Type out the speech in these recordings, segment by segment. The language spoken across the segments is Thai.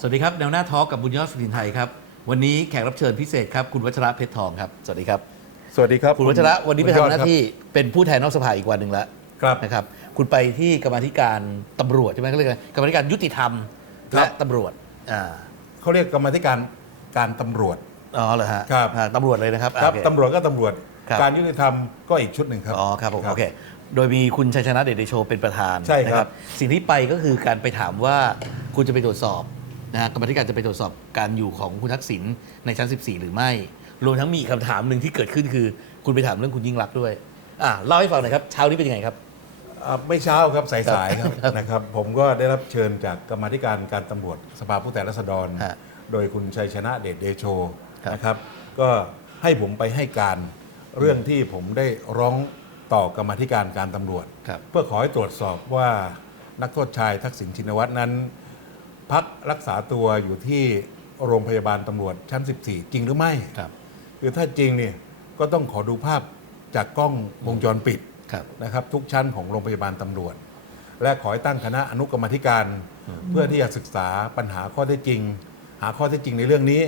สวัสดีครับแนวหน้าทอล์กกับบุญยอดสุทินไทยครับ วันนี้แขกรับเชิญพิเศษครับคุณวัชระเพชรทองครับ สวัสดีครับ สวัสดีครับคุณวัชระวันนี้ไปคุณยอทำดหน้าครับที่เป็นผู้แทนนอกสภาอีกวันหนึ่งแล้วครับนะครับคุณไปที่กรรมาธิการตำรวจใช่ไหมเขาเรียกอะไรกรรมาธิการยุติธรรมครับและตำรวจอ่าเขาเรียกกรรมาธิการการตำรวจอ๋อเหรอฮะครับอ่าตำรวจเลยนะครับครับโอเตำรวจก็ตำรวจครับการยุติธรรมก็อีกชุดหนึ่งครับอ๋อครับผมโอเคโดยมีคุณชัยชนะเดชเดโชเป็นประธานใช่ครับนะสิ่งที่ไปก็คือการไปถามว่าคุณจะไปตรวจสอบ นะฮะกรรมาธิการจะไปตรวจสอบการอยู่ของคุณทักษิณในชั้น 14 หรือไม่ รวมทั้งมีอีกคำถามหนึ่งที่เกิดขึ้นคือ คุณไปถามเรื่องคุณยิ่งรักษณ์ด้วยอ่าเล่าให้ฟังหน่อยครับเช้านี้เป็นยังไงครับ อ่าไม่เช้าครับสายๆครับครับนะครับ ผมก็ได้รับเชิญจากกรรมาธิการการตำรวจสภาผู้แทนราษฎร ฮะโดยคุณชัยชนะเดชเดโชครับ นะครับ ก็ให้ผมไปให้การเรื่องที่ผมได้ร้องต่อกรรมาธิการการตำรวจ ครับ เพื่อขอให้ตรวจสอบว่านักโทษชายทักษิณชินวัตรนั้น พักรักษาตัวอยู่ที่โรงพยาบาลตำรวจชั้น 14 จริงหรือไม่ครับคือถ้าจริงเนี่ยก็ต้องขอดูภาพจากกล้องวงจรปิดครับนะครับ ทุกชั้นของโรงพยาบาลตำรวจ และขอให้ตั้งคณะอนุกรรมาธิการ เพื่อที่จะศึกษาปัญหาข้อเท็จจริง หาข้อเท็จจริงในเรื่องนี้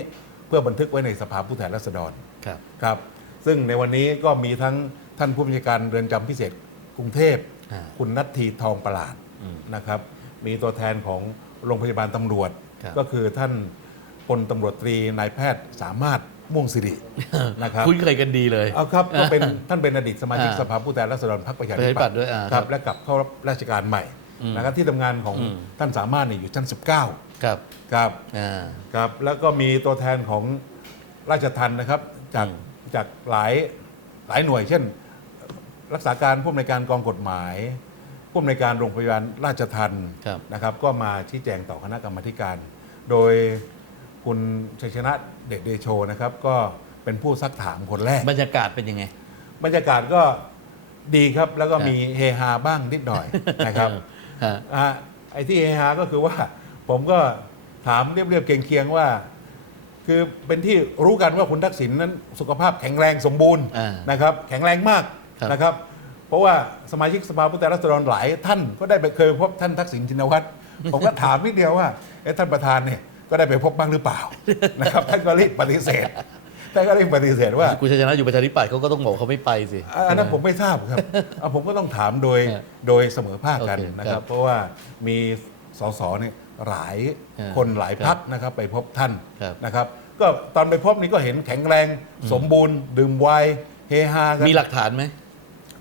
เพื่อบันทึกไว้ในสภาผู้แทนราษฎรครับครับ ซึ่งในวันนี้ก็มีทั้งท่านผู้บัญชาการเรือนจำพิเศษกรุงเทพอ่าคุณนัททีทองประหลาดอืมนะครับ มีตัวแทนของ โรงพยาบาลตำรวจ ครับ ก็คือท่านพลตำรวจตรีนายแพทย์สามารถม่วงสิริ นะครับ คุ้นเคยกันดีเลย เอาครับก็เป็น ท่านเป็นอดีตสมาชิกอ่าสภาผู้แทนราษฎรพรรคประชาประชาธิธิปัปัตตย์ย์ด้วยอ่าคครัรับบและกลับเข้ารับราชการใหม่อืมนะครับที่ทำงานของอืม ท่านสามารถเนี่ยอยู่ชั้น 19 ครับครับ อ่า ครับแล้วก็มีตัวแทนของราชทันนะครับจากอืมจากหลายหลายหน่วย เช่น รักษาการผู้อำนวยการกองกฎหมาย ผู้อำนวยการโรงพยาบาลราชทันครับนะครับ ก็มาชี้แจงต่อคณะกรรมาธิการ โดยคุณชัยชนะเดชเดโชนะครับ ก็เป็นผู้ซักถามคนแรก บรรยากาศเป็นยังไง บรรยากาศก็ดีครับแล้วก็ครับมีเฮฮาบ้างนิดหน่อยนะครับฮะอะไอ้ที่เฮฮาก็คือว่า ผมก็ถามเรียบๆเคียงๆว่า คือเป็นที่รู้กันว่าคุณทักษิณนั้นสุขภาพแข็งแรงสมบูรณ์อ่านะครับ แข็งแรงมากครับ นะครับ เพราะว่าสมาชิกสภาผู้แทนราษฎรหลายท่านก็ได้ไปเคยพบท่านทักษิณชินวัตรผมก็ถามนิดเดียวว่าเอ๊ะท่านประธานเนี่ยก็ได้ไปพบบ้างหรือเปล่านะครับท่านก็รีบปฏิเสธท่านก็รีบปฏิเสธว่าคุณชัยชนะอยู่ประชาธิปัตย์เขาก็ต้องบอกเขาไม่ไปสิอะอันนั้นผมไม่ทราบครับอะผมก็ต้องถามโดยฮะโดยเสมอภาคกันโอเคนะคครัรับบเพราะว่ามีสสเนี่ยหลายฮะคนหลายครับพักนะครับไปพบท่านครับนะครับก็ตอนไปพบนี่ก็เห็นแข็งแรงสมบูรณ์ ดื่มไวน์เฮฮากันมีหลักฐานไหม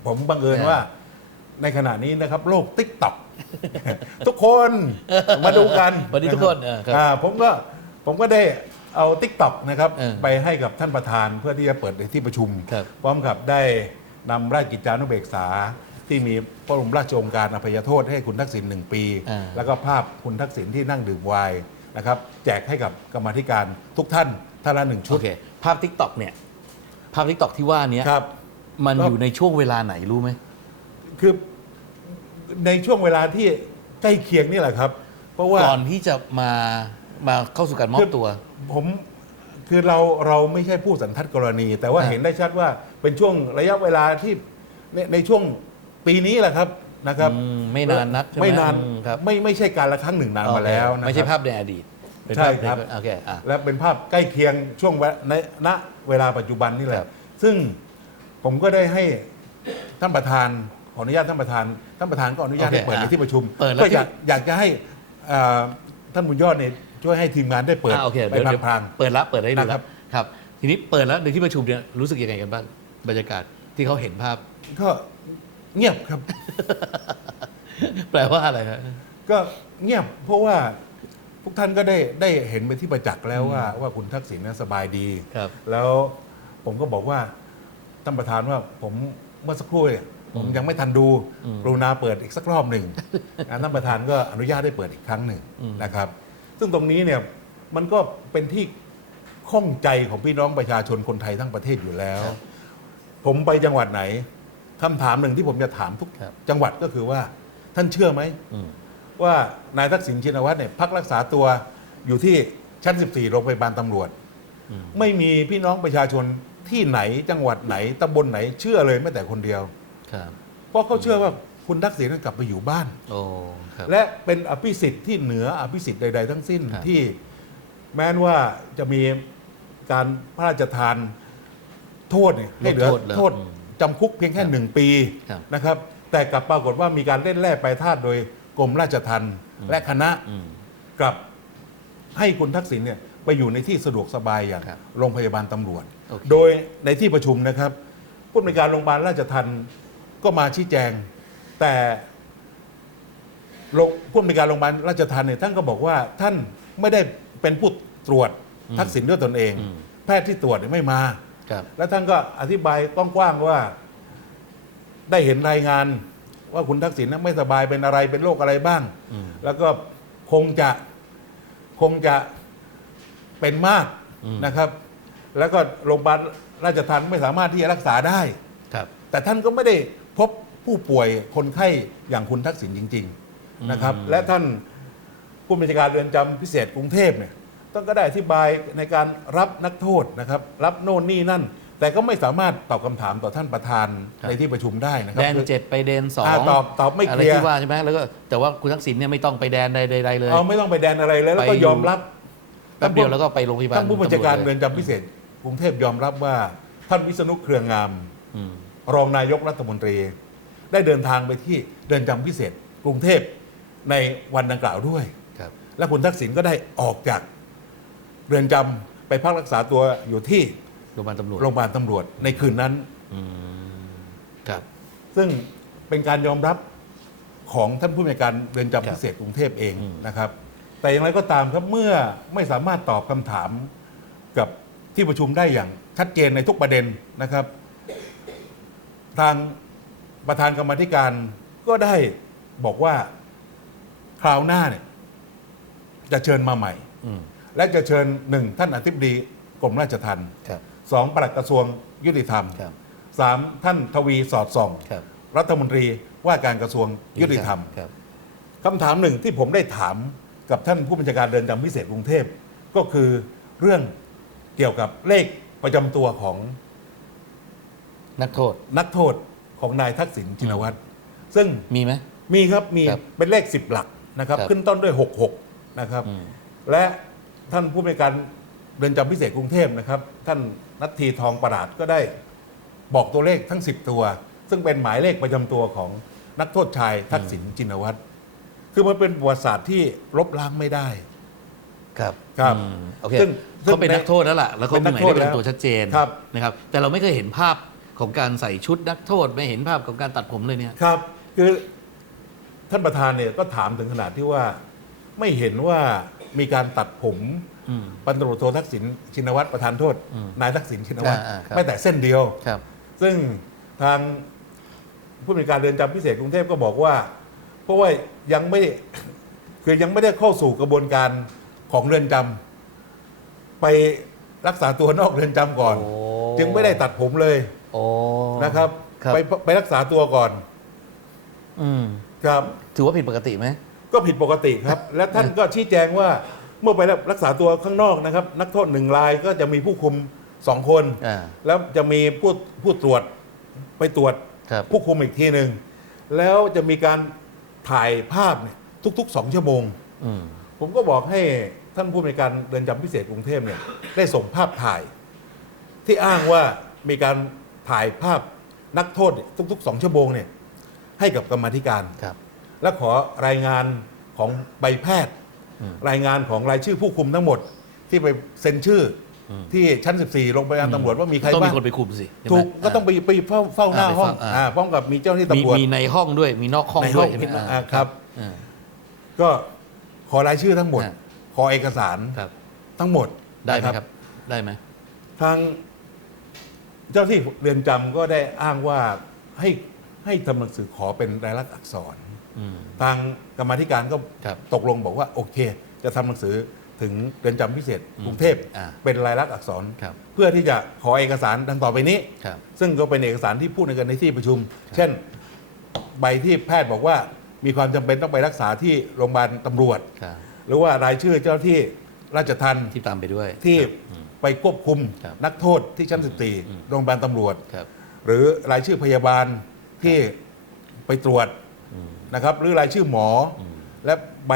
ผมบังเอิญฮะว่า ในขณะนี้นะครับ โลกติ๊กต็อกทุกคนมาดูกันวันนี้ทุกคนนะเออคครับรับอ่าผมก็ผมก็ได้เอาติ๊กต็อกนะครับเออไปให้กับท่านประธานเพื่อที่จะเปิดในที่ประชุมครับพร้อมกับได้นำราชกิจจานุเบกษาที่มีพระบรมราชโองการอภัยโทษให้คุณทักษิณหนึ่งปีอ่าแล้วก็ภาพคุณทักษิณที่นั่งดื่มไวน์นะครับ แจกให้กับกรรมาธิการทุกท่านท่านละหนึ่งชุโอดเคภาพทิกตอกเนี่ย ภาพทิกตอกที่ว่าเนี้ยครับ มันครับอยู่ในช่วงเวลาไหนรู้ไหม คือในช่วงเวลาที่ใกล้เคียงนี่แหละครับ เพราะว่าก่อนที่จะมามาเข้าสู่การมอบตัว ผมคือเราเราไม่ใช่ผู้สันทัดกรณี แต่ว่าอ่าเห็นได้ชัดว่าเป็นช่วงระยะเวลาที่ในในช่วงปีนี้แหละครับนะครับอืมไม่นานนักใช่ไหมไม่นานอืมครับไม่ไม่ใช่การละครั้งหนึ่งนานมาแล้วนะไม่ใช่คภารับพในอดีตเป็นใช่ภาพครับโอเคอะและเป็นภาพใกล้เคียงช่วงเวในณเวลาปัจจุบันนี่แหครัละบซึ่ง ผมก็ได้ให้ท่านประธานขออนุญาตท่านประธาน ท่านประธานก็อนุญาตโอเคให้เปิดในอะที่ประชุมเปิดแล้วก็อยากที่ อยากจะให้อ่าท่านบุญยอดเนี่ยช่วยให้ทีมงานได้เปิดอะโอเคไปเดี๋ยวเดี๋ยวพลาง เปิดละเปิดได้ดูนะครัแล้วบ ครับ ทีนี้เปิดแล้วในที่ประชุมเนี่ยรู้สึกยังไงกันบ้างบรรยากาศที่เขาเห็นภาพ ๆก็เงียบครับ แปลว่าอะไรฮะ ก็เงียบเพราะว่าพวกท่านก็ได้ได้เห็นเป็นที่ประจักษ์แล้วว่าว่าคุณทักษิณนั้นสบายดี ครับ แล้วผมก็บอกว่า ท่านประธานว่าผมเมื่อสักครู่เนี่ยผมยังไม่ทันดูอืมกรุณาเปิดอีกสักรอบหนึ่งอะท่านประธานก็อนุญาตให้เปิดอีกครั้งหนึ่งอืมนะครับ ซึ่งตรงนี้เนี่ยมันก็เป็นที่ข้องใจของพี่น้องประชาชนคนไทยทั้งประเทศอยู่แล้ว ผมไปจังหวัดไหนคำถามหนึ่งที่ผมจะถามทุกครับจังหวัดก็คือว่า ท่านเชื่อไหมอืมว่านายทักษิณชินวัตรเนี่ยพักรักษาตัวอยู่ที่ชั้น 14 โรงพยาบาลตำรวจอืมไม่มีพี่น้องประชาชน ที่ไหนจังหวัดไหนตำบลไหนเชื่อเลยแม้แต่คนเดียว ครับเพราะเขาเชื่อว่าคุณทักษิณกลับไปอยู่บ้าน โอ้ครับ และเป็นอภิสิทธิ์ที่เหนืออภิสิทธิ์ใด ๆ ทั้งสิ้นครับ ที่แม้นว่าจะมีการพระราชทานโทษเนี่ยให้เหลือลดโทษเหรอโทษอืมจำคุกเพียงแค่ครับหนึ่งปีครับ นะครับ แต่กลับปรากฏว่ามีการเล่นแร่ไปลายทาสโดยกรมราชทัณฑ์และคณะ อืม กลับให้คุณทักษิณเนี่ยไปอยู่ในที่สะดวกสบายอย่างครับ โรงพยาบาลตำรวจ โอเค โดยในที่ประชุมนะครับผู้อำนวยการโรงพยาบาลราชทัณฑ์ก็มาชี้แจง แต่โรงผู้อำนวยการโรงพยาบาลราชทัณฑ์เนี่ยท่านก็บอกว่าท่านไม่ได้เป็นผู้ตรวจทักษิณด้วยตนเอง อืม แพทย์ที่ตรวจเนี่ยไม่มา ครับ แล้วท่านก็อธิบายกว้างๆว่า ได้เห็นรายงาน ว่าคุณทักษิณนั้นไม่สบายเป็นอะไรเป็นโรคอะไรบ้าง อืม แล้วก็คงจะคงจะเป็นมากอืม นะครับ แล้วก็โรงพยาบาลราชทัณฑ์ไม่สามารถที่จะรักษาได้ ครับ แต่ท่านก็ไม่ได้พบผู้ป่วยคนไข้อย่างคุณทักษิณจริง ๆนะครับ อืม และท่านผู้บัญชาการเรือนจำพิเศษกรุงเทพเนี่ยต้องก็ได้อธิบายในการรับนักโทษนะครับ รับโน่นนี่นั่น แต่ก็ไม่สามารถตอบคำถามต่อท่านประธานในที่ประชุมได้นะครัแดนคือ เจ็ดไปแดนสองอ่าตอบตอบไม่อะเคไรลียร์ที่ว่าใช่ไหมแล้วก็แต่ว่าคุณทักษิณเนี่ยไม่ต้องไปแดนใดๆเลย เอาไม่ต้องไปแดนอะไรเลยแล้วก็ไปอยู่ ยอมรับแป๊บเดียวแล้วก็ไปโรงพยาบาลท่านผู้บัญชาการตำวจเรืลยอนจำพิเศษก รุงเทพยอมรับว่า ท่านวิษณุเครืองามอืมรองนายกรัฐมนตรี ได้เดินทางไปที่เรือนจำพิเศษ กรุงเทพในวันดังกล่าวด้วย ครับ และคุณทักษิณก็ได้ออกจากเรือนจำไปพักรักษาตัวอยู่ที่โรงพยาบาลตำรวจโรงพยาบาลตำรวจในคืนนั้น อืมครับ ซึ่งเป็นการยอมรับของท่านผู้ในวยการเรือนครับจำพิเศษกรุงเทพเองอืมนะครับ แต่อย่างไรก็ตามครับเมื่อไม่สามารถตอบคำถามกับ ที่ประชุมได้อย่างชัดเจนในทุกประเด็นนะครับ ทางประธานกรรมาธิการก็ได้บอกว่าคราวหน้าเนี่ยจะเชิญมาใหม่อืมและจะเชิญหนึ่งท่านอธิบดีกรมราชทัณฑ์ครับสองปลัดกระทรวงยุติธรรมครับสามท่านทวีสอดส่องครับรัฐมนตรีว่าการกระทรวงยุติธรรมครับคำถามหนึ่งที่ผมได้ถามกับท่านผู้บัญชาการเรือนจำพิเศษกรุงเทพก็คือเรื่อง เกี่ยวกับเลขประจำตัวของนักโทษนักโทษของนายทักษิณชินวัตรซึ่งมีไหม มีครับมีครับเป็นเลข 10 หลักนะครับ ครับขึ้นต้นด้วย 66 นะครับ อืม และท่านผู้ในวยการเรือนจำพิเศษกรุงเทพนะครับ ท่านนัททีทองประหลาดก็ได้บอกตัวเลขทั้ง 10 ตัว ซึ่งเป็นหมายเลขประจำตัวของนักโทษชายทักษิณจินวัตรคือมันเป็นประวัติศาสตร์ที่ลบล้างไม่ได้ ครับ ครับ อืมโอเคซึ่งซึ่งเขาเป็นนักโทษแล้วล่ะ แล้วเขาเป็นนัมีกหมายโทเลษขประแล้วจำตัวชัดเจนครับ นะครับ แต่เราไม่เคยเห็นภาพของการใส่ชุดนักโทษ ไม่เห็นภาพของการตัดผมเลยเนี่ย ครับ คือท่านประธานเนี่ยก็ถามถึงขนาดที่ว่า ไม่เห็นว่ามีการตัดผมอืม พันตำรวจโททักษิณชินวัตรประธานโทษ อืมนายทักษิณชินวัตรอ่าๆครับ ไม่แต่เส้นเดียว ครับ ซึ่งทางผู้บริการเรือนจำพิเศษกรุงเทพก็บอกว่า เพราะว่ายังไม่ คือยังไม่ได้เข้าสู่กระบวนการ ของเรือนจำไปรักษาตัวนอกเรือนจำก่อน โอ้ จึงไม่ได้ตัดผมเลยโอ้ นะครับครับ ไปไปรักษาตัวก่อนอืมครับ ถือว่าผิดปกติไหม ก็ผิดปกติครับ และท่านก็ชี้แจงว่าเมื่อไปรักษาตัวข้างนอกนะครับ นักโทษหนึ่งรายก็จะมีผู้คุมสองคน อ่า แล้วจะมีผู้ผู้ตรวจไปตรวจครับ ผู้คุมอีกทีหนึ่งแล้วจะมีการถ่ายภาพเนี่ยทุกๆสองชั่วโมง อืม ผมก็บอกให้ท่านผู้ในวยการเรือนจำพิเศษกรุงเทพเนี่ยได้ส่งภาพถ่าย ที่อ้างว่ามีการถ่ายภาพนักโทษเนี่ยทุกๆสองชั่วโมงเนี่ยให้กับกรรมาธิการ ครับ และขอรายงานของใบแพทย์ อืมรายงานของรายชื่อผู้คุมทั้งหมดที่ไปเซ็นชื่ออม ที่ชั้น 14โรงพยาบาลตำรวจว่ามีใครต้องบ้ามีงคนไปคุมสิใช่ไหม ถูกก็ต้องไปไปเฝ้าเฝ้าหน้าอ่าไปห้องเฝ้าอ่า อ่าพร้อมกับมีเจ้าหน้าที่มีตำรวจมีในห้องด้วยมีนอกห้องในห้ด้อวงยใช่ไหมอ่าครับ อ่า ก็ ขอรายชื่อทั้งหมดอ่าขอเอกสารครับ ทั้งหมดได้ไหมนะครับ ได้ไหม ทางเจ้าที่เรือนจำก็ได้อ้างว่าให้ให้ทำหนังสือขอเป็นรายลักษณ์อักษร อืม ทางกรรมาธิการก็ครับตกลงบอกว่าโอเค จะทำหนังสือถึงเรือนจำพิเศษอืมกรุงเทพอ่า เป็นลายลักษณ์อักษร ครับ เพื่อที่จะขอเอกสารดังต่อไปนี้ ครับ ซึ่งก็เป็นเอกสารที่พูดในกันในที่ประชุม เช่น ใบที่แพทย์บอกว่า มีความจำเป็นต้องไปรักษาที่โรงพยาบาลตำรวจ ครับหรือว่ารายชื่อเจ้าหน้าที่ราชทัณฑ์ที่ตามไปด้วยที่อืม ไปควบคุมครับนักโทษที่ชั้น อืม 14 โรงพยาบาลตำรวจ ครับ หรือรายชื่อพยาบาลที่ไปตรวจนะครับ หรือรายชื่อหมออและใบ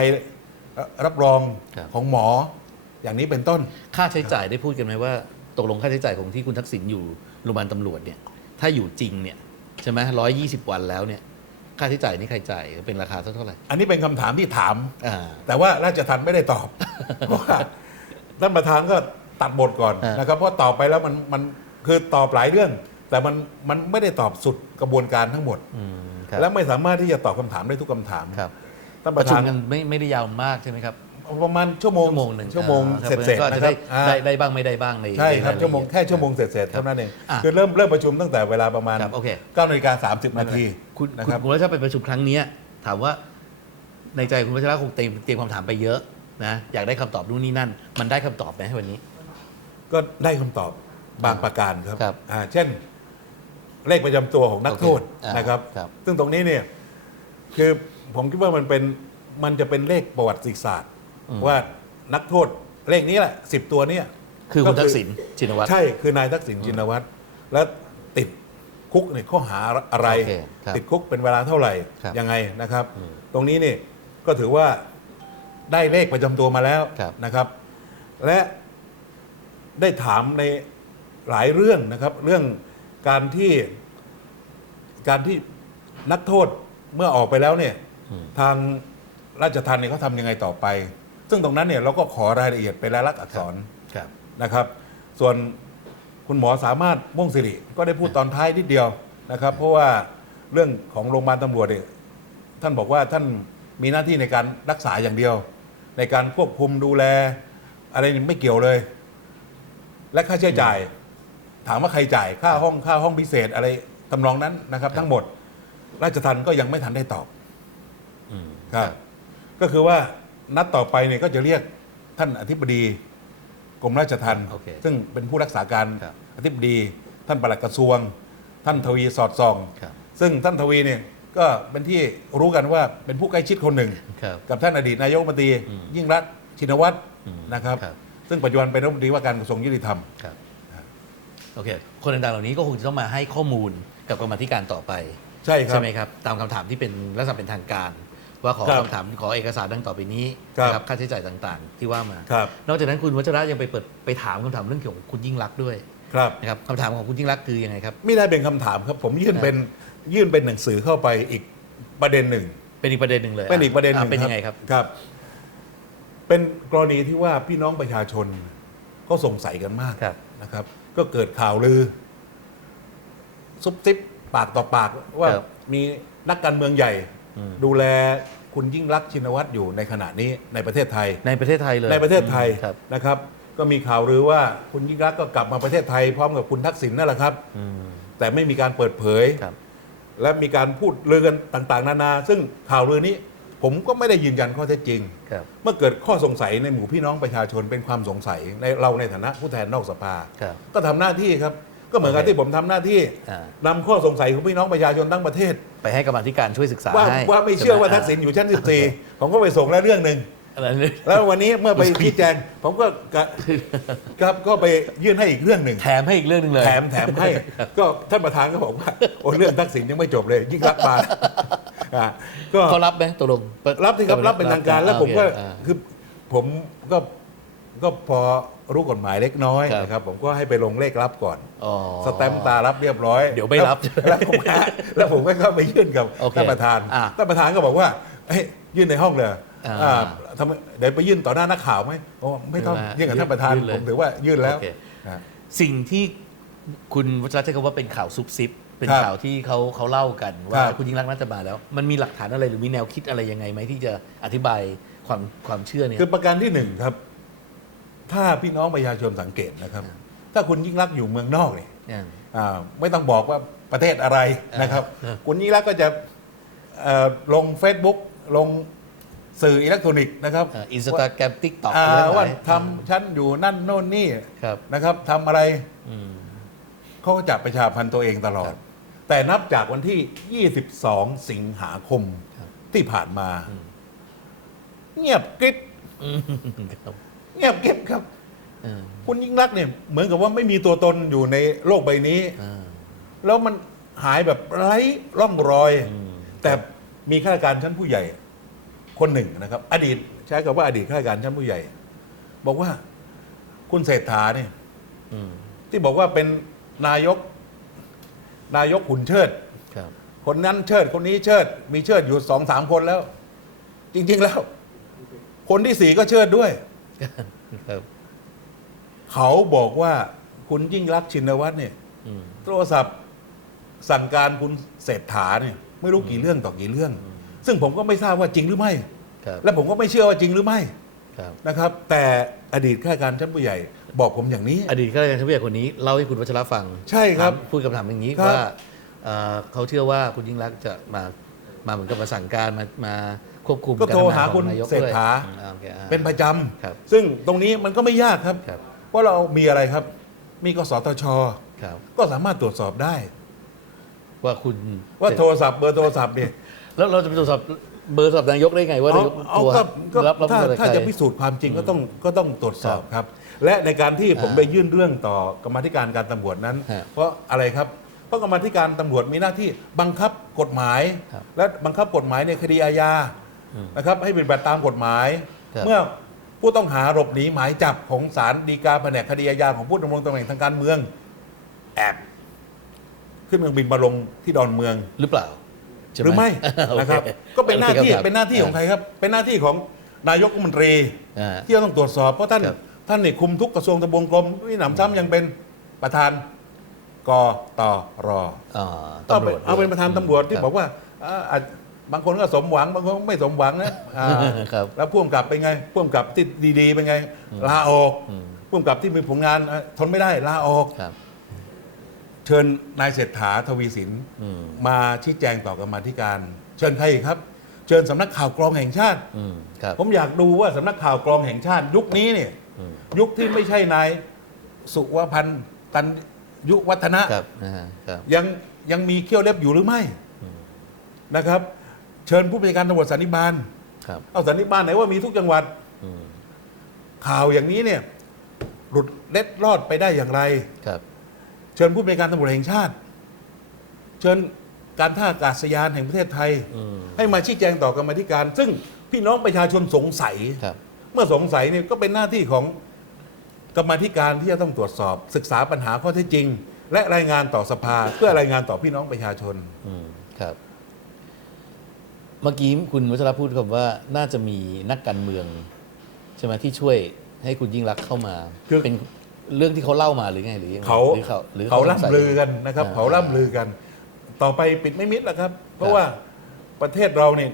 เอ่อรับรองครับ ของหมอ อย่างนี้เป็นต้น ค่าใช้จ่ายได้พูดกันไหมว่าตกลงค่าใช้จ่ายของที่คุณทักษิณอยู่โรงพยาบาลตำรวจเนี่ยถ้าอยู่จริงเนี่ยใช่ไหมร้อยยี่สิบวันแล้วเนี่ย ค่าใช้จ่ายนี่ใครจ่ายเป็นราคาเท่าไหร่ อันนี้เป็นคำถามที่ถาม อ่า แต่ว่าราชทันไม่ได้ตอบ เพราะว่าท่านประธานก็ตัดบทก่อนอ่าน นะครับ เพราะตอบไปแล้วมันมันคือตอบหลายเรื่อง แต่มันมันไม่ได้ตอบสุดกระบวนการทั้งหมด อืมครับและไม่สามารถที่จะตอบคำถามได้ทุกคำถามครับท่านปประระชุมธานกันไม่ไม่ได้ยาวมากใช่ไหมครับ ประมาณชั่วโมงชั่วโมงหนึ่งชั่วโมงอ่าเสร็จเสร็จก็อาจนะจะครัได้บอ่าได้ได้บ้างไม่ได้บ้างในใช่ครับในายละเอียดชั่วโมงแค่ชั่วโมงเสร็จเสร็จครับเท่านั้นเองอะคือเริ่มเริ่มประชุมตั้งแต่เวลาประมาณครับโอเค9นาฬิกา30นาทีคุณนะคุณครับคุณวัชระไปประชุมครั้งเนี้ยถามว่าในใจคุณวัชระคงเตรียมเตรียมคำถามไปเยอะนะอยากได้คำตอบนู่นนี่นั่น มันได้คำตอบไหมวันนี้ ก็ได้คำตอบบางประการครับครับอ่าเช่น เลขประจำตัวของนักโทษโอเคอ่านนะครับครับ ซึ่งตรงนี้เนี่ยคือผมคิดว่ามันเป็นมันจะเป็นเลขประวัติศาสตร์ ว่านักโทษเลขนี้แหละสิบตัวเนี่ยคือคุณทักษิณชินวัตรใช่คือนายทักษิณชินวัตรแล้วติดคุกในข้อหาอะไรโอเคครับติดคุกเป็นเวลาเท่าไหร่ครับยังไงนะครับ ตรงนี้นี่ก็ถือว่าได้เลขประจำตัวมาแล้วครับนะครับ และได้ถามในหลายเรื่องนะครับ เรื่องการที่การที่นักโทษเมื่อออกไปแล้วเนี่ยทางราชทัณฑ์เนี่ยเขาทำยังไงต่อไป ซึ่งตรงนั้นเนี่ยเราก็ขอรายละเอียดเป็นรายลักษณ์อักษรครับ นะครับ ส่วนคุณหมอสามารถม่วงสิริก็ได้พูดตอนท้ายนิดเดียวนะครับ เพราะว่าเรื่องของโรงพยาบาลตำรวจเนี่ยท่านบอกว่าท่านมีหน้าที่ในการรักษาอย่างเดียว ในการควบคุมดูแล อะไรนี่ไม่เกี่ยวเลย และค่าใช้จ่าย ถามว่าใครจ่ายค่าห้องค่าห้องพิเศษอะไรทำนองนั้นนะครับ ทั้งหมด ราชทันก็ยังไม่ทันได้ตอบอืมครับ ก็คือว่า นัดต่อไปเนี่ยก็จะเรียกท่านอธิบดีกรมราชทัณฑ์โอเคซึ่งเป็นผู้รักษาการครับอธิบดี ท่านปลัดกระทรวง ท่านทวีสอดส่อง ครับ ซึ่งท่านทวีเนี่ยก็เป็นที่รู้กันว่าเป็นผู้ใกล้ชิดคนหนึ่ง ครับ กับท่านอดีตนายกรัฐมนตรีอืมยิ่งรักษณ์ชินวัตรอืมนะครับ ครับ ซึ่งปัจจุบันเป็นรัฐมนตรีว่าการกระทรวงยุติธรรม ครับโอเค คนต่างๆเหล่านี้ก็คงจะต้องมาให้ข้อมูลกับกรรมาธิการต่อไป ใช่ครับไหมครับ ตามคำถามที่เป็นลักษณะเป็นทางการ ว่าขอครับคำถามขอเอกสารดังต่อไปนี้ครับ นะครับค่าใช้จ่ายต่างๆ ที่ว่ามา ครับ นอกจากนั้นคุณวัชระยังไปเปิดไปถามคำถามเรื่องเกี่ยวกับคุณยิ่งรักษณ์ด้วยครับ นะครับคำถามของคุณยิ่งรักษณ์คือยังไงครับ ไม่ได้เป็นคำถามครับ ผมยื่นครับ เป็นยื่นเป็นหนังสือเข้าไปอีกประเด็นหนึ่ง เป็นอีกประเด็นหนึ่งเลยเป็นอีกประเด็นหนึ่งเป็นยังไงครับ ครับ เป็นกรณีที่ว่าพี่น้องประชาชนก็สงสัยกันมากครับ นะครับ ก็เกิดข่าวลือ ซุบซิบปากต่อปากว่าครับ มีนักการเมืองใหญ่อืม ดูแลคุณยิ่งรักษณ์ชินวัตรอยู่ในขณะนี้ในประเทศไทย ในประเทศไทยเลยในประเทศไทยครับ นะครับ ก็มีข่าวลือว่าคุณยิ่งรักษณ์ก็กลับมาประเทศไทย พร้อมกับคุณทักษิณนั่นแหละครับอืมแต่ไม่มีการเปิดเผย ครับ และมีการพูดลือกันต่างๆ นานา ซึ่งข่าวลือนี้ ผมก็ไม่ได้ยืนยันข้อเท็จจริง ครับ เมื่อเกิดข้อสงสัยในหมู่พี่น้องประชาชนเป็นความสงสัยในเราในฐานะผู้แทนนอกสภา ครับ ก็ทำหน้าที่ครับ ก็เหมือนกับโอเคที่ผมทำหน้าที่อ่านำข้อสงสัยของพี่น้องประชาชนทั้งประเทศ ไปให้กรรมาธิการช่วยศึกษาว่าให้ว่าไม่เชื่อว่าใไหทักษิณอยู่ชั้น 14 ผมก็ไปส่งแล้วเรื่องหนึ่งอันนั้นเลยแล้ววันนี้เมื่อไปชี้แจงผมก็กะครับก็ไปยื่นให้อีกเรื่องหนึ่ง แถมให้อีกเรื่องหนึ่งเลย แถมแถมให้ ก็ท่านประธานก็บอกว่าโอ้เรื่องทักษิณยังไม่จบเลย ยิ่งรักมาอะก็เขารับไหมตกลงรับที่ครับรับเป็นทางการแล้วผมก็โอเคอ่า คือผมก็ก็พอ รู้กฎหมายเล็กน้อยครับนะครับผมก็ให้ไปลงเลขรับก่อน อ๋อ สแตมป์ตารับเรียบร้อยเดี๋ยวไม่รับแล้วแล้วผมก็แล้วผมก็เข้าไปยื่นกับโอเคท่านประธานอะท่านประธานก็บอกว่าเฮ้ยยื่นในห้องเลยอ่าอ่าทำไมเดี๋ยวไปยื่นต่อหน้านักข่าวไหมโอ้ไม่ต้องไม่ว่ายื่นกับท่านประธานยื่นเลยผมถือว่ายื่นแล้ว โอเคอะสิ่งที่คุณวัชระใช้คำว่าเป็นข่าวซุบซิบ เป็นครับข่าวที่เขาเขาเล่ากันว่าครับ คุณยิ่งรักษณ์น่าจะมาแล้ว มันมีหลักฐานอะไรหรือมีแนวคิดอะไรยังไงไหมที่จะอธิบายความความเชื่อเนี่ย คือประการที่หนึ่งครับ ถ้าพี่น้องประชาชนสังเกตนะครับ ถ้าคุณยิ่งรักษณ์อยู่เมืองนอกเนี่ยอย่างอ่าไม่ต้องบอกว่าประเทศอะไรนะครับอ่าคุณยิ่งรักษณ์ก็จะเอ่อลง Facebook ลงสื่ออิเล็กทรอนิกส์นะครับอินสตาแกรมทิกต็อกอ่าว่าทำฉันอยู่นั่นโน่นนี่ครับนะครับทำอะไรอืม เขาก็จับประชาพันธ์ตัวเองตลอคดรับแต่นับจากวันที่ 22 สิงหาคมครับ ที่ผ่านมาเงียบกริบ อืมครับ เงียบกริบครับเออคุณยิ่งรักษณ์เนี่ยเหมือนกับว่าไม่มีตัวตนอยู่ในโลกใบนี้อ่าแล้วมันหายแบบไร้ร่องรอยอืมแต่มีข้าราชการชั้นผู้ใหญ่ คนหนึ่งนะครับ อดีตใช้คำว่าอดีตข้าราชการชั้นผู้ใหญ่ บอกว่าคุณเศรษฐาเนี่ยอืมที่บอกว่าเป็นนายก นายกหุ่นเชิดครับคนนั้นเชิดคนนี้เชิด มีเชิดอยู่สองสามคนแล้ว จริง ๆแล้ว คนที่สี่ก็เชิดด้วย ครับเขาบอกว่าคุณยิ่งรักษณ์ชินวัตรเนี่ย อืม โทรศัพท์สั่งการคุณเศรษฐาเนี่ยไม่รู้กี่เรื่องต่อกี่เรื่องซึ่งผมก็ไม่ทราบว่าจริงหรือไม่ ครับและผมก็ไม่เชื่อว่าจริงหรือไม่ครับ นะครับ แต่อดีตข้าราชการชั้นผู้ใหญ่ บอกผมอย่างนี้ อดีตข้าราชการชั้นผู้ใหญ่คนนี้เล่าให้คุณวัชระฟังใช่ครับถามพูดคำถามอย่างนี้ครับว่าเอ่อเขาเชื่อว่าคุณยิ่งรักษณ์จะมามาเหมือนกับมาสั่งการมามา ควบคุมก็การโทรทำงานหาของคุณนายกเศรษด้วยฐาอืมอ่าโอคอ่าเป็นประจครับำซึ่งตรงนี้มันก็ไม่ยากครับครับเพราะเรามีอะไรครับ มีกสทชครับก็สามารถตรวจสอบได้ ว่าคุณว่าโทรศัพท์เบอร์โทรศัพท์เนี่ยแล้วเราจะไปตรวจสอบเบอร์สอบนายกได้ไงว่าเอานายกเอาตัวก็ก็รับรับถ้าเบอร์ถ้าใครจะพิสูจน์ความจริงก็ต้องก็ต้องตรวจสอบครับครับและในการที่ผมอ่าไปยื่นเรื่องต่อกรรมาธิการการตำรวจนั้นฮะเพราะอะไรครับ เพราะกรรมาธิการตำรวจมีหน้าที่บังคับกฎหมายครับและบังคับกฎหมายในคดีอาญาอืม นะครับให้เป็นแบบตามกฎหมายครับเมื่อผู้ต้องหาหลบหนีหมายจับของศาลฎีกาแผนกคดีอาญาของผู้ดำรงตำแหน่งทางการเมือง แอบ ขึ้นเครื่องบินมาลงที่ดอนเมืองหรือเปล่าใช่หรือไม่โอเนะครับ ก็เป็นหน้าที่คำถมเป็นหน้าที่ของใครครับ เป็นหน้าที่ของนายกรัฐมนตรีอ่าที่ต้องตรวจสอบเพราะท่านครับท่านนี่คุมทุกกระทรวงทบวงกรมนี่หนำซ้ำยังเป็นประธานกตรอ่าก็ตำรเป็นวจเอาเป็นประธานตำรวจที่คบอกว่าอ่าอาจ บางคนก็สมหวัง บางคนก็ไม่สมหวังนะอ่าครับแล้วพ่วงกับเป็นไงพ่วงกับที่ดีๆเป็นไง ลาออกอืม พ่วงกับที่มีผลงานอะทนไม่ได้ลาออก ครับ เชิญนายเศรษฐาทวีสินอืม มาชี้แจงต่อกรรมาธิการ เชิญใครอีกครับ เชิญสำนักข่าวกรองแห่งชาติ อืมครับ ผมอยากดูว่าสำนักข่าวกรองแห่งชาติ ยุคนี้เนี่ยอืม ยุคที่ไม่ใช่นายสุวพันธ์ตันยุวัฒนะ ครับนะฮะครับ ยังยังมีเขี้ยวเล็บอยู่หรือไม่อืมนะครับ เชิญผู้บัญชาการตำรวจสันนิบาลครับเอาสันนิบาลไหนว่ามีทุกจังหวัดอืมข่าวอย่างนี้เนี่ยหลุดเล็ดรอดไปได้อย่างไร ครับ เชิญผู้บัญชาการตำรวจแห่งชาติ เชิญการท่าอากาศยานแห่งประเทศไทย อืมให้มาชี้แจงต่อกรรมาธิการ ซึ่งพี่น้องประชาชนสงสัย ครับ เมื่อสงสัยเนี่ยก็เป็นหน้าที่ของกรรมาธิการที่จะต้องตรวจสอบ ศึกษาปัญหาข้อเท็จจริง และรายงานต่อสภาเพื่อรายงานต่อพี่น้องประชาชน อืมครับ เมื่อกี้คุณวัชระพูดคำว่าน่าจะมีนักการเมืองใช่ไหมที่ช่วยให้คุณยิ่งรักษณ์เข้ามาคือ เป็นเรื่องที่เขาเล่ามาหรือไงหรือยังไงเขาหรือเขาหรือเขาสงสัย ล่ำลือกันนะครับ อ่าเขาล่ำลือกัน ต่อไปปิดไม่มิดแล้วครับ เพคราะรับ ว่าประเทศเราเนี่ย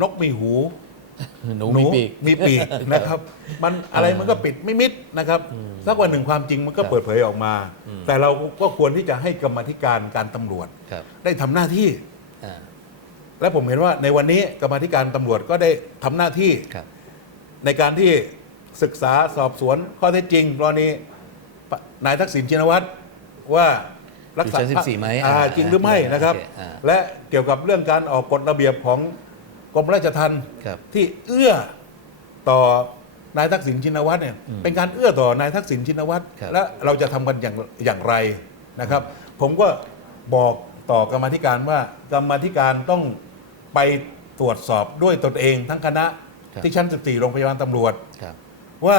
นกมีหูหนูมีปีก มีปีกนะครับ มันอะไรมันก็ปิดไม่มิดนะครับสักวันหนึ่งความจริงมันก็ครับเปิดเผยออกมาอืมแต่เราก็ควรที่จะให้กรรมาธิการการตำรวจ ครับ ได้ทำหน้าที่อ่า และผมเห็นว่าในวันนี้กรรมาธิการตำรวจก็ได้ทำหน้าที่ครับ ในการที่ศึกษาสอบสวนข้อเท็จจริงกรณีนายทักษิณชินวัตรว่ารักษาอยู่ชั้น14ไหมอ่าอ่าจริงหรือไม่นะครับ โอเคอ่าและเกี่ยวกับเรื่องการออกกฎระเบียบของกรมราชทัณฑ์ครับ ที่เอื้อต่อนายทักษิณชินวัตรเนี่ยอืมเป็นการเอื้อต่อนายทักษิณชินวัตรครับ และเราจะทำกันอย่างอย่างไรนะครับ ผมก็บอกต่อกรรมาธิการว่ากรรมาธิการต้อง ไปตรวจสอบด้วยตนเองทั้งคณะครับ ที่ชั้น 14 โรงพยาบาลตำรวจ ครับ ว่า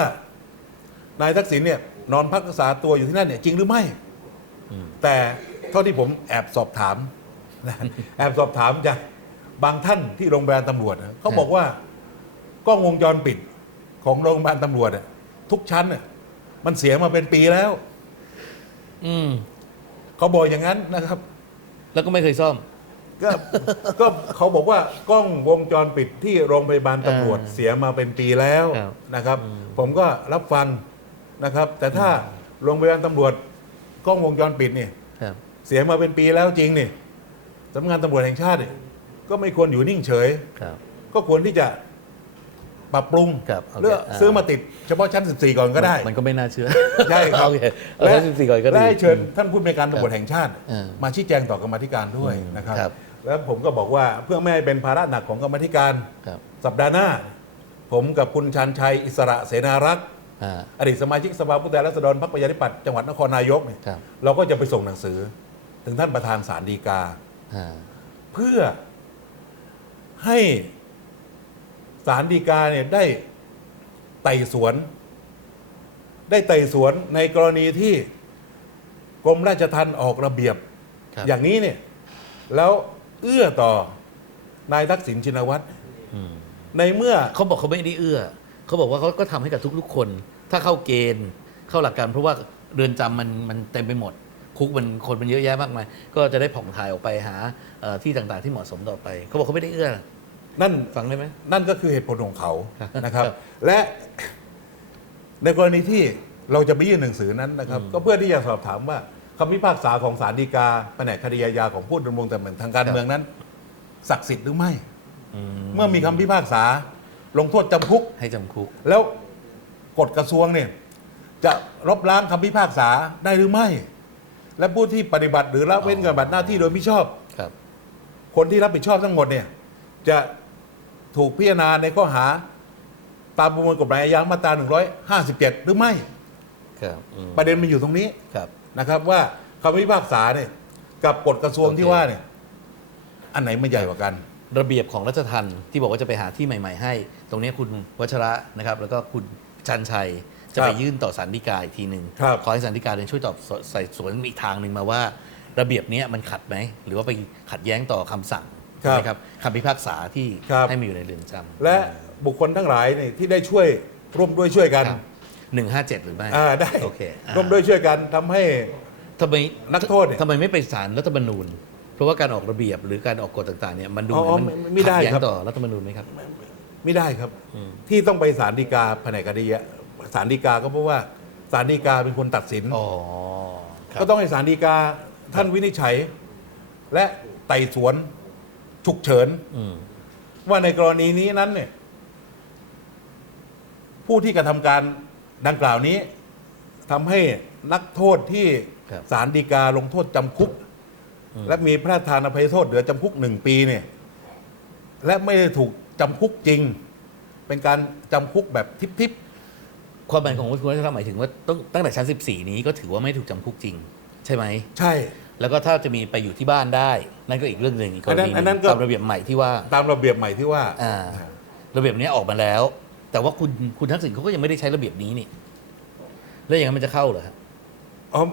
นายทักษิณเนี่ยนอนพักรักษาตัวอยู่ที่นั่นเนี่ยจริงหรือไม่ อืม แต่เท่าที่ผมแอบสอบถามนะ แอบสอบถามจากบางท่านที่โรงพยาบาลตำรวจนะเขาบอกว่ากล้องวงจรปิดของโรงพยาบาลตำรวจอะทุกชั้นน่ะมันเสียมาเป็นปีแล้ว อืม เขาบอกอย่างนั้นนะครับ แล้วก็ไม่เคยซ่อม ก็ก็เขาบอกว่ากล้องวงจรปิดที่โรงพยาบาลตำรวจอ่าเสียมาเป็นปีแล้วครับนะครับ อืม ผมก็รับฟังนะครับ แต่ถ้าโรงพยาบาลตำรวจกล้องวงจรปิดเนี่ย ครับ เสียมาเป็นปีแล้วจริงนี่สำนักงานตำรวจแห่งชาติเนี่ยก็ไม่ควรอยู่นิ่งเฉย ครับ ก็ควรที่จะปรับปรุงครับโอเคเลือกอ่า ซื้อมาติดเฉพาะชั้น 14 ก่อนก็ได้ มันก็ไม่น่าเชื่อใช่ครับโอเคเอาแค่สิบสี่ก่อนก็ดี และให้เชิญท่านผู้ในวยการตำรวจแห่งชาติเออมาชี้แจงต่อกรรมาธิการด้วยอืมนะครับ ครับ แล้วผมก็บอกว่าเพื่อไม่ให้เป็นภาระหนักของกรรมาธิการ ครับสัปดาห์หน้า ผมกับคุณชันชัยอิสระเสนารักษ์อ่า อดีตสมาชิกสภาผู้แทนราษฎรพรรคประชาธิปัตย์จังหวัดนครนายกเนี่ยครับ เราก็จะไปส่งหนังสือ ถึงท่านประธานศาลฎีกา อ่า เพื่อให้ศาลฎีกาเนี่ยได้ไต่สวน ได้ไต่สวนในกรณีที่กรมราชทัณฑ์ออกระเบียบ ครับ อย่างนี้เนี่ยแล้ว เอื้อต่อนายทักษิณชินวัตรอืมในเมื่อเขาบอกเขาไม่ได้เอื้อ เขาบอกว่าเขาก็ทำให้กับทุกๆคน ถ้าเข้าเกณฑ์เข้าหลักการเพราะว่าเรือนจำมันมันเต็มไปหมด คุกมันคนมันเยอะแยะมากมายก็จะได้ผ่องถ่ายออกไปหาเอ่อที่ต่างๆ ที่เหมาะสมต่อไป เขาบอกเขาไม่ได้เอื้อ นั่นฟังได้ไหมนั่นก็คือเหตุผลของเขาครับนะครับครับ และในกรณีที่เราจะไปยื่นหนังสือนั้นนะครับ ก็เพื่อที่จะสอบถามว่า คำพิพากษาของศาลฎีกาแผนกคดีอาญาของผู้ดำรงตำแหน่งทางการเมืองนั้น ศักดิ์สิทธิ์หรือไม่อืเมื่อมีคำพิพากษา ลงโทษจำคุก ให้จำคุก แล้วกฎกระทรวงเนี่ยจะลบล้างคำพิพากษาได้หรือไม่ และผู้ที่ปฏิบัติหรือละเว้นการปฏิบัติหน้าที่โดยมิชอบ ครับ คนที่รับผิดชอบทั้งหมดเนี่ย จะถูกพิจารณาในข้อหา ตามประมวลกฎหมายอาญามาตรา 157 หรือไม่ ครับอืมประเด็นมันอยู่ตรงนี้ ครับนะครับ ว่าคำพิพากษาเนี่ยกับกฎกระทรวงที่ว่าเนี่ยอันไหนมันใหญ่กว่ากัน ระเบียบของรัชทันที่บอกว่าจะไปหาที่ใหม่ ๆ ให้ ตรงนี้คุณวัชระนะครับ แล้วก็คุณชันชัยจะไปยื่นต่อสันติกาอีกทีหนึ่งขอให้สันติกาเนี่ช่วยตอบใส่สวนอีกทางหนึ่งมาว่า ระเบียบนี้มันขัดไหมหรือว่าไปขัดแย้งต่อคำสั่งครับนะครับคำพิพากษาที่ให้มีอยู่ในเรือนจำ และบุคคลทั้งหลายเนี่ยที่ได้ช่วยร่วมด้วยช่วยกัน 157 หรือไม่อ่าได้โอเคร่วมด้วยช่วยกันทำให้ ทำไมนักโทษเนี่ทำไมไม่ไปศาลรัฐธรรมนูญ เพราะว่าการออกระเบียบหรือการออกกฎต่างๆเนี่ยมันดูเหมือนนไม่ได้ขังครับ ต่อรัฐธรรมนูญไหมครับ ไม่ได้ครับที่ต้องไปศาลฎีกาแผนกคดีอศาลฎีกาก็เพราะว่าศาลฎีกาเป็นคนตัดสินก็ต้องให้ศาลฎีกาท่านวินิจฉัย และไต่สวนฉุกเฉินว่าในกรณีนี้นั้นเนี่ยผู้ที่กระทำการ ดังกล่าวนี้ทำให้นักโทษที่ครับ ศาลฎีกาลงโทษจำคุกอืมและมีพระราชทานอภัยโทษเหลือจำคุกหนึ่งปีเนี่ยและไม่ได้ถูกจำคุกจริง เป็นการจำคุกแบบทิพย์ ความหมายของคุณวัชระหมายถึงว่าต้องตั้งแต่ชั้น 14 นี้ก็ถือว่าไม่ถูกจำคุกจริง ใช่ไหม ๆ ใช่ แล้วก็ถ้าจะมีไปอยู่ที่บ้านได้ นั่นก็อีกเรื่องหนึ่งอีกกรณีหอันนั้นึ่นงก็ ตามระเบียบใหม่ที่ว่า ตามระเบียบใหม่ที่ว่า อ่า ระเบียบนี้ออกมาแล้ว แต่ว่าคุณคุณทักษิณเขาก็ยังไม่ได้ใช้ระเบียบนี้นี่แล้วอย่างนั้นมันจะเข้าเหรอฮะอ๋อ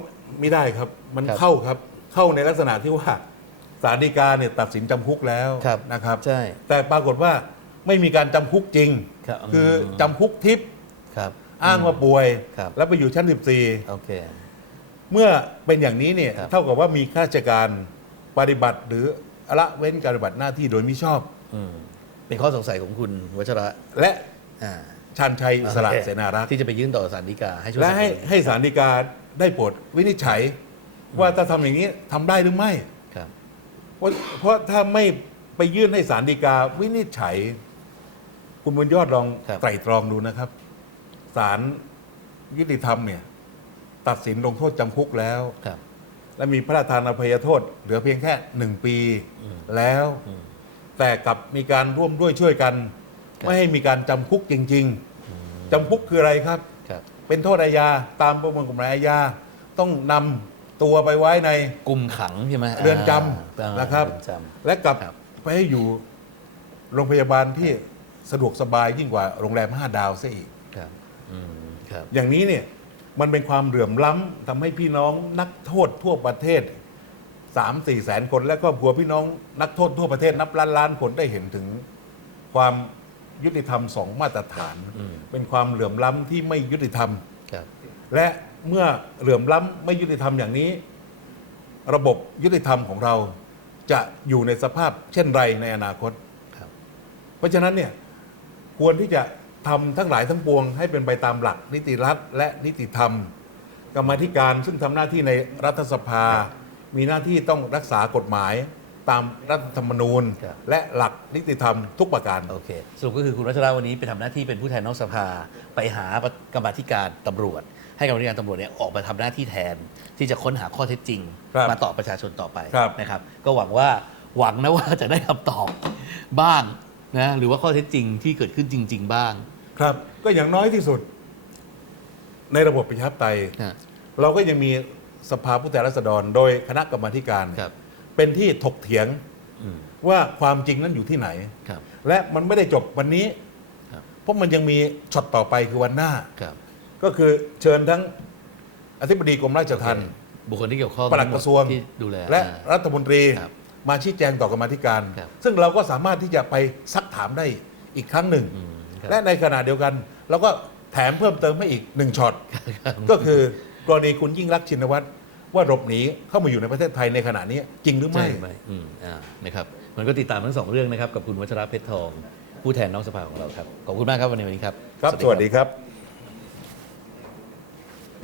ไม่ได้ครับมันครับเข้าครับเข้าในลักษณะที่ว่าศาลฎีกาเนี่ยตัดสินจำคุกแล้วครับนะครับใช่แต่ปรากฏว่าไม่มีการจำคุกจริงครับคือมจำคุกทิพย์ครับอ้างว่าป่วยครับแล้วไปอยู่ชั้นโอเค14เมื่อเป็นอย่างนี้เนี่ยครับเท่ากับว่ามีข้าราชการปฏิบัติ หรือละเว้นการปฏิบัติหน้าที่โดยมิชอบอืมเป็นข้อสงสัยของคุณวัชระและอ่า ชันชัยอิสระโอคเสนารักษ์ที่จะไปยื่นต่อศาลฎีกาให้ช่วยและให้สนับสนุนให้ศาลฎีกาได้โปรดวินิจฉัย ว่าถ้าทำอย่างนี้ทำได้หรือไม่ครับเพราะเพราะถ้าไม่ไปยื่นให้ศาลฎีกาวินิจฉัย คุณบุญยอดลองครับไตร่ตรองดูนะครับศาลยุติธรรมเนี่ย ตัดสินลงโทษจำคุกแล้วครับ และมีพระราชทานอภัยโทษ เหลือเพียงแค่หนึ่งปีอืมแล้วอืมแต่กลับมีการร่วมด้วยช่วยกันครับ ไม่ให้มีการจำคุกจริง ๆจำคุกคืออะไรครับครับ เป็นโทษอาญาตามประมวลกฎหมายอาญาต้องนำตัวไปไว้ในกลุ่มขังใช่ไหมเรือนจำอ่านะครับเอนจำและกลับครับไปให้อยู่โรงพยาบาลที่สะดวกสบายยิ่งกว่าโรงแรมห้าดาวซะอีกครับอืมครับอย่างนี้เนี่ยมันเป็นความเหลื่อมล้ำทำให้พี่น้องนักโทษทั่วประเทศสามสี่แสนคน และครอบครัวพี่น้องนักโทษทั่วประเทศนับล้านล้านคนได้เห็นถึงความ ยุติธรรมสองมาตรฐาน อืม เป็นความเหลื่อมล้ำที่ไม่ยุติธรรม ครับ และเมื่อเหลื่อมล้ำไม่ยุติธรรมอย่างนี้ ระบบยุติธรรมของเราจะอยู่ในสภาพเช่นไรในอนาคต ครับ เพราะฉะนั้นเนี่ยควรที่จะทำทั้งหลายทั้งปวง ให้เป็นไปตามหลักนิติรัฐและนิติธรรม กรรมาธิการซึ่งทำหน้าที่ในรัฐสภา มีหน้าที่ต้องรักษากฎหมาย ตามรัฐธรรมนูญ ครับ และหลักนิติธรรมทุกประการ โอเคสรุปก็คือคุณรัชราวันนี้ไปทำหน้าที่เป็นผู้แทนนอกสภา ไปหากรรมาธิการตำรวจ ให้กรรมาธิการตำรวจเนี่ยออกมาทำหน้าที่แทน ที่จะค้นหาข้อเท็จจริง ครับมาตอบประชาชนต่อไปครับ นะครับ ก็หวังว่าหวังนะว่าจะได้คำตอบบ้างนะหรือว่าข้อเท็จจริงที่เกิดขึ้นจริง ๆ บ้างครับ ก็อย่างน้อยที่สุด ในระบบประชาธิปไตย นะเราก็ยังมีสภาผู้แทนราษฎร โดยคณะกรรมาธิการ ครับ เป็นที่ถกเถียงอืมว่าความจริงนั้นอยู่ที่ไหนครับและมันไม่ได้จบวันนี้ครับเพราะมันยังมีช็อตต่อไปคือวันหน้าครับก็คือเชิญทั้งอธิบดีกรมราชทัณฑ์บุคคลที่เกี่ยวข้องปลัดกระทรวงที่ดูแลและอ่ารัฐมนตรีครับมาชี้แจงต่อกรรมาธิการครับซึ่งเราก็สามารถที่จะไปซักถามได้อีกครั้งหนึ่งอืมครับและในขณะเดียวกัน เราก็แถมเพิ่มเติมให้อีกหนึ่งช็อตก็คือกรณีคุณยิ่งรักษณ์ชินวัตร ว่าหลบหนีเข้ามาอยู่ในประเทศไทยในขณะนี้จริงหรือใช่ไม่หรือไม่อืมอ่านะครับมันก็ติดตามทั้งสองเรื่องนะครับกับคุณวัชระเพชรทอง ผู้แทนน้องสภาของเราครับขอบคุณมากครับวันนี้วันนี้ครับครับ สวัสดีครับ